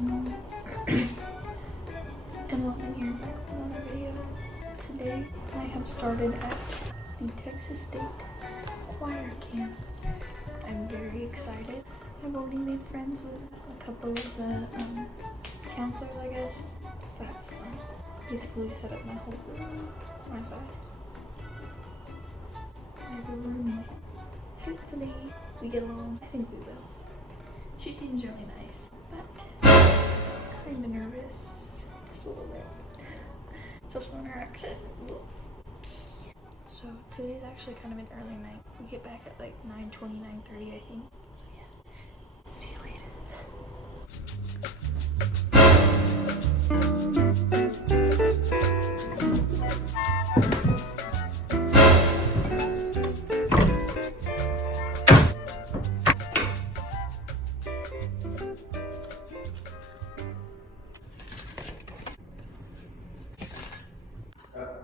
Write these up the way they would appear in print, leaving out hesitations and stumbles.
And welcome here back to another video. Today I have started at the Texas State Choir Camp. I'm very excited. I've already made friends with a couple of the counselors, I guess. So that's fun. Basically set up my whole group on my side. I have a roommate. Hopefully we get along. I think we will. She seems really nice, but kind of nervous. Just a little bit. Social interaction. So today's actually kind of an early night. We get back at like 9:20, 9:30, I think. So yeah, see you later.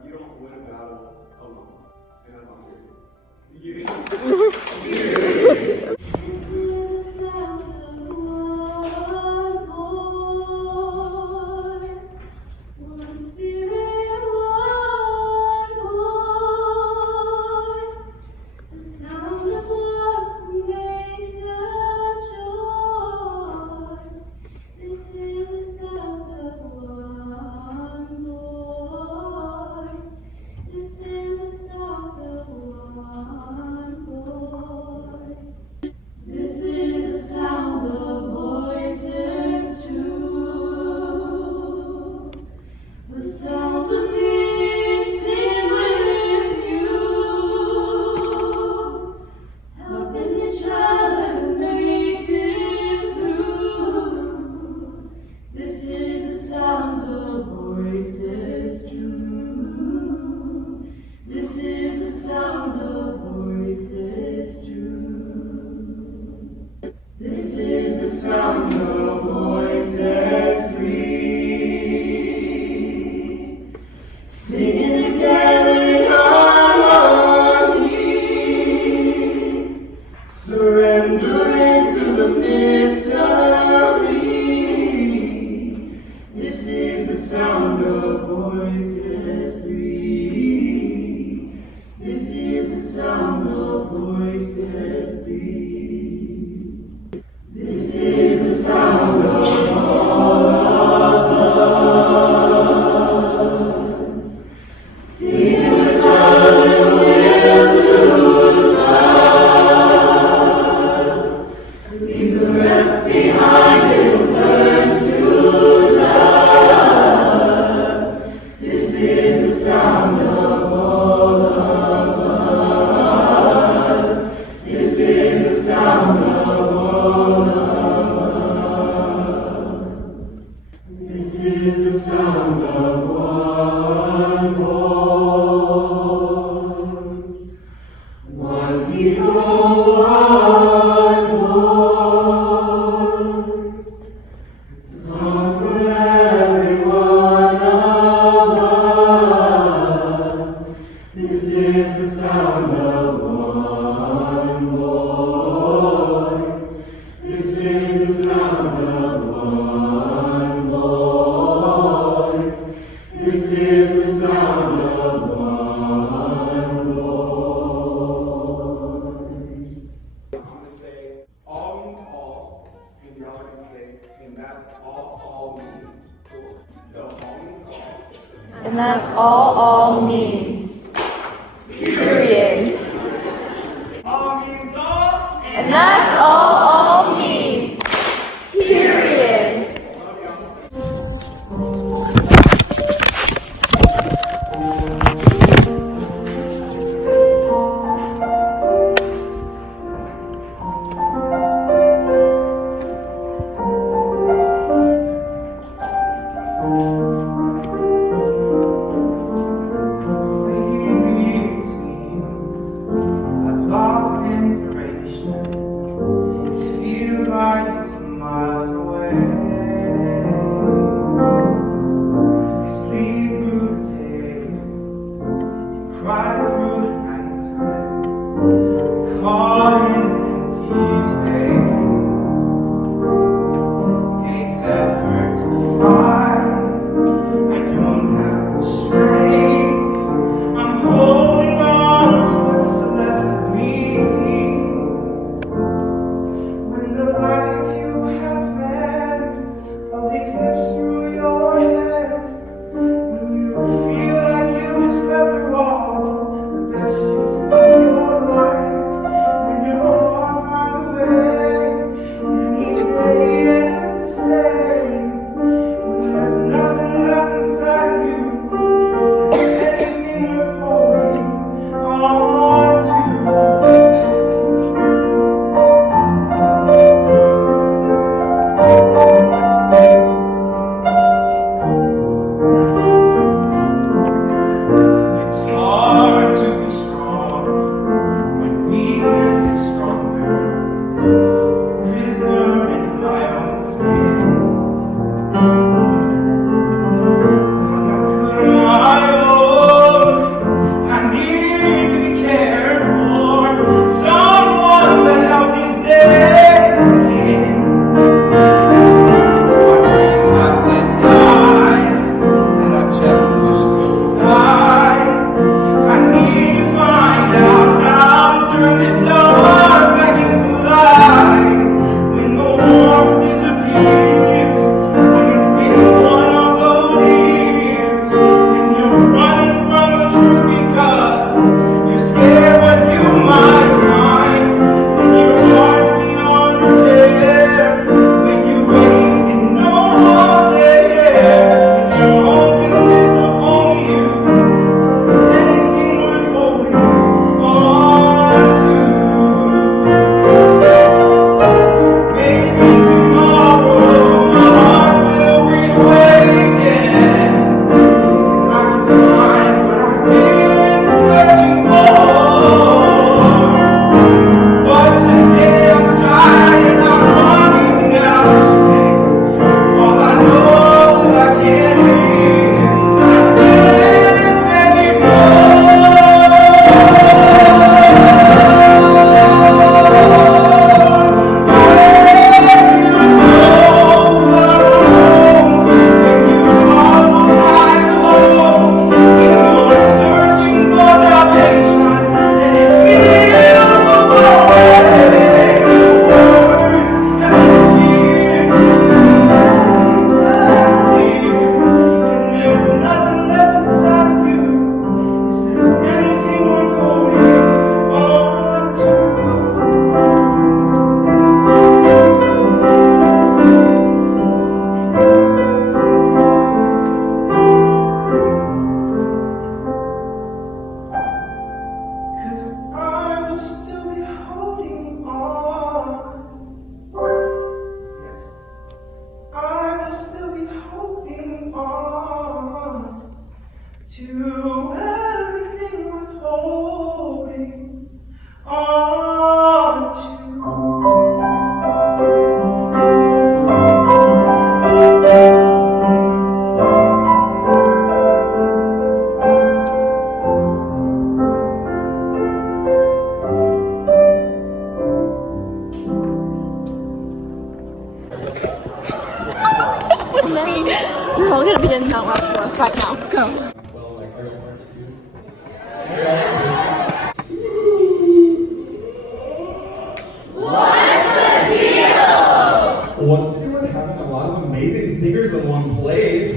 You don't win a battle alone, and that's not good. Sound of voices three, singing together in harmony, surrendering to the mystery. This is the sound of voices three. This is the sound of voices three. This is the sound of all of us, singing with love and will to us. Leave the rest behind and turn to dust. This is the sound of all of us. This is the sound of This is the sound of one voice, one people, one voice, song for every one of us. This is the sound of one voice. This is the sound of one voice. This is the sound of one voice. I'm going to say all means all, and y'all are going to say, and that's all means. Cool. So all means all. And that's all means. Period. All means all. And that's all means. Period. I've lost inspiration. prisoner in my own skin. I'm not good on my own. I need to be cared for. Someone to help these days begin. My dreams I've let die, and I've just pushed aside. I need to find out how to turn this dark back into light. When the warmth disappears, when it's been one of those years, and you're running from the truth because you're scared what you might find. When your heart's beyond repair, when you wait and no one's there, and your home consists of only you. Is there anything worth holding on to? Maybe tomorrow my heart will reawaken, and I can find what I've been searching for. But today I'm tired and I'm running out of strength. All I know is I can't live like this anymore. You're so far home, and you are so far alone, and you're searching for salvation, and it feels so far away. Your words have disappeared, nothing's left here, and there's nothing left inside of you. Is there anything worth holding on to? 'Cause I will still be holding on. Yes, I will still be holding on to everything worth holding on to. We're all gonna be in Mount Rushmore right now. Go. What's to do with having a lot of amazing singers in one place?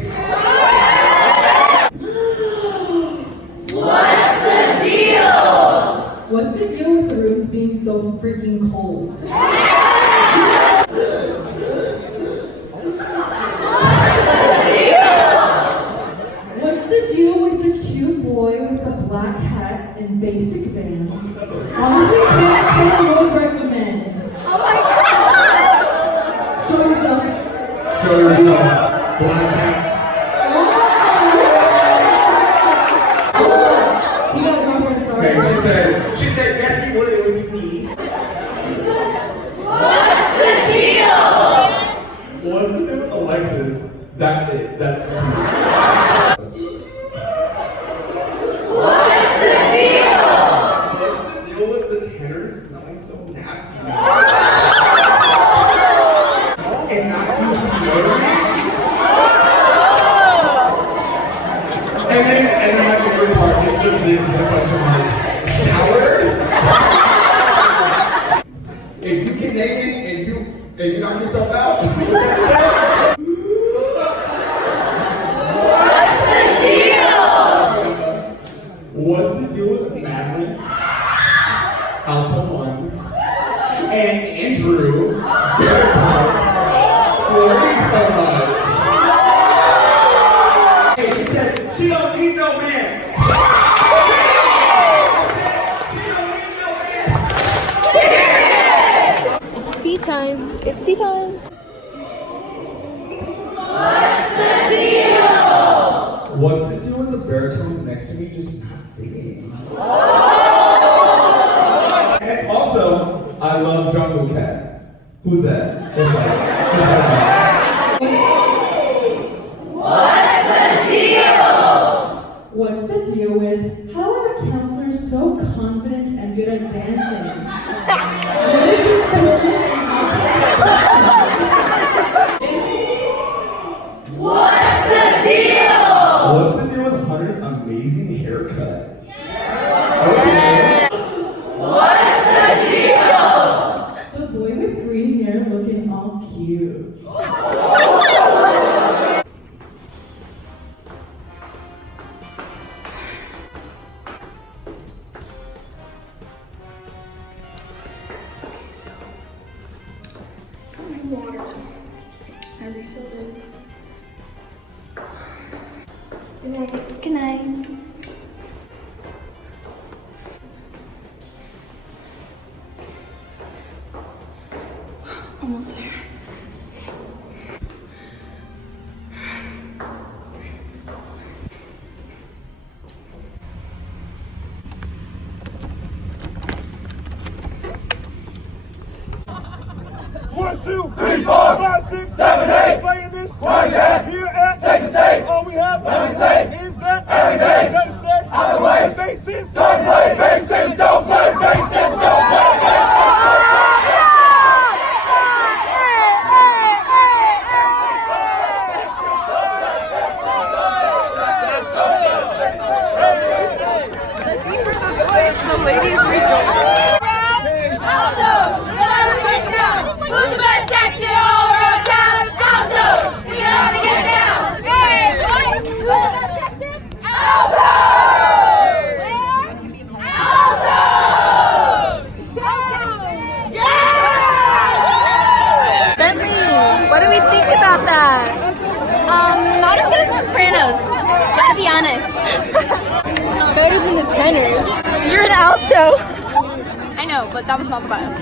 What's the deal with the rooms being so freaking cold? What's the deal with the cute boy with the black hat and basic Vans? Honestly, 10 would recommend. Oh my god! Show yourself. Show yourself. Black hat. You got a girlfriend, sorry. Okay, she said yes, he would, it would be me. What's the deal? What's to do with Alexis? That's it. That's the What's the deal? What's the deal with the tenor smelling so nasty now? And not used to deodorant? And then my favorite part is just this with a question mark. Shower? If you get naked and you knock yourself out, what that What's the deal with Madeline, Alta 1, and Andrew Veritas flirting so much? Hey, she said she don't need no man. She don't need no man. It's tea time. It's tea time. What's the deal with the baritones next to me just not singing? And also, I love Jungle Cat. Who's that? What's that? What's the deal with how are the counselors so confident and good at dancing? What is this coolness and What's the deal? What's the deal with Hunter's amazing haircut? Okay. What's the deal? the boy with green hair looking all cute? My water. I refilled it. Good night. Good night. Almost there. One, two, three, four, five, six, 7, 8. Playing this one day here at Texas State. All we have to say is that every day, better stay out of the way. Bases, don't play bases, don't play bases, don't play bases. The ladies rejoice. Who's the best section all around town? Alto! We gotta get down! Hey, what? Who's the best section? Alto! Alto! Yeah! Bentley, what do we think about that? Not as good as the Sopranos. Gotta be honest. Better than the tenors. You're an alto. I know, but that was not the best.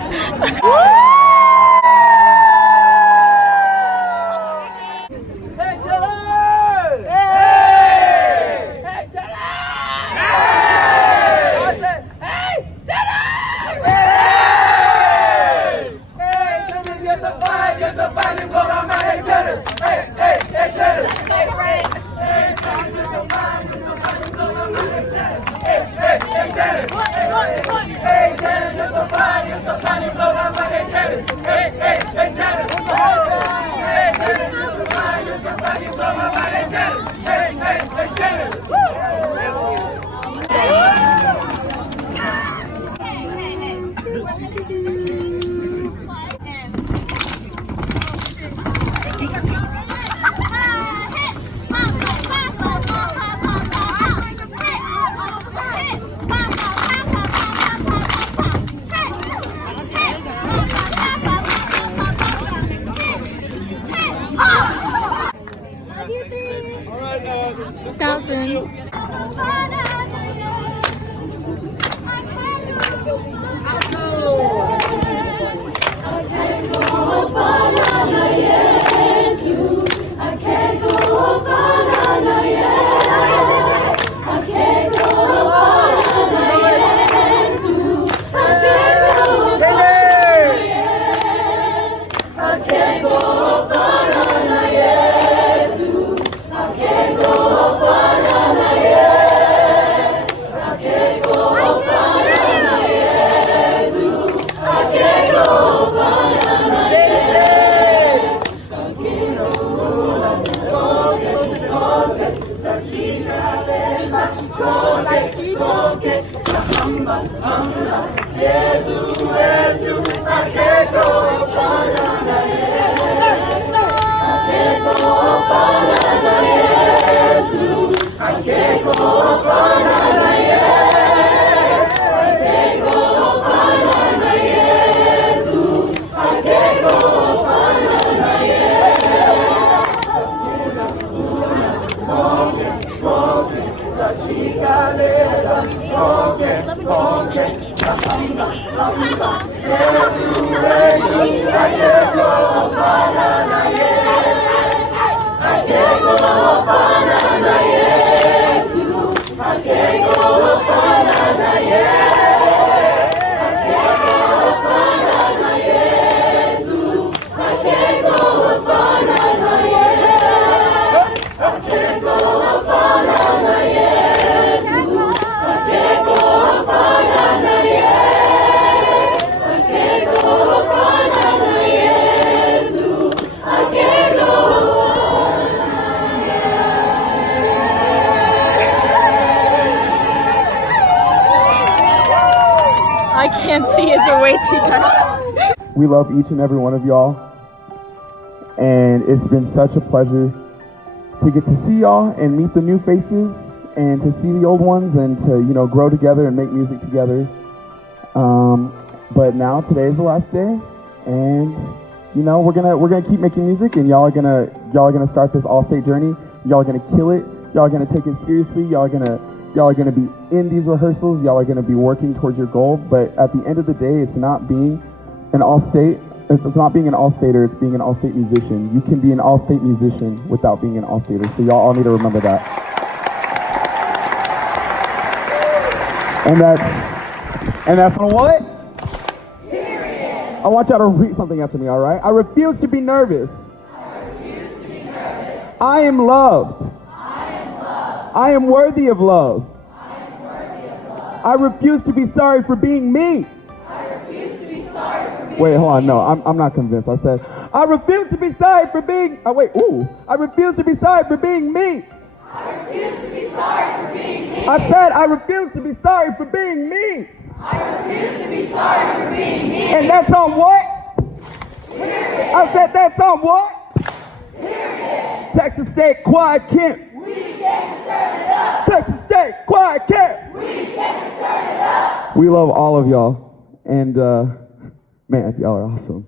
way too tough. We love each and every one of y'all, and it's been such a pleasure to get to see y'all and meet the new faces and to see the old ones and to, you know, grow together and make music together. But now today is the last day, and you know, we're gonna keep making music, and y'all are gonna start this all-state journey. Y'all are gonna kill it. Y'all are gonna take it seriously. Y'all are gonna be in these rehearsals. Y'all are gonna be working towards your goal. But at the end of the day, it's not being an all-state. It's not being an all-stater. It's being an all-state musician. You can be an all-state musician without being an all-stater. So y'all all need to remember that. And that's on what? Period. I want y'all to repeat something after me, all right? I refuse to be nervous. I am loved. I am worthy of love. I refuse to be sorry for being me. Wait, hold on, no, I'm not convinced. I said, I refuse to be sorry for being, I refuse to be sorry for being me. I refuse to be sorry for being me. I said, I refuse to be sorry for being me. I refuse to be sorry for being me. And that's on what? Period. I said, that's on what? Period. Texas State Choir Camp. We came to turn it up. Texas State Choir Camp. We came to turn it up. We love all of y'all. And, man, y'all are awesome.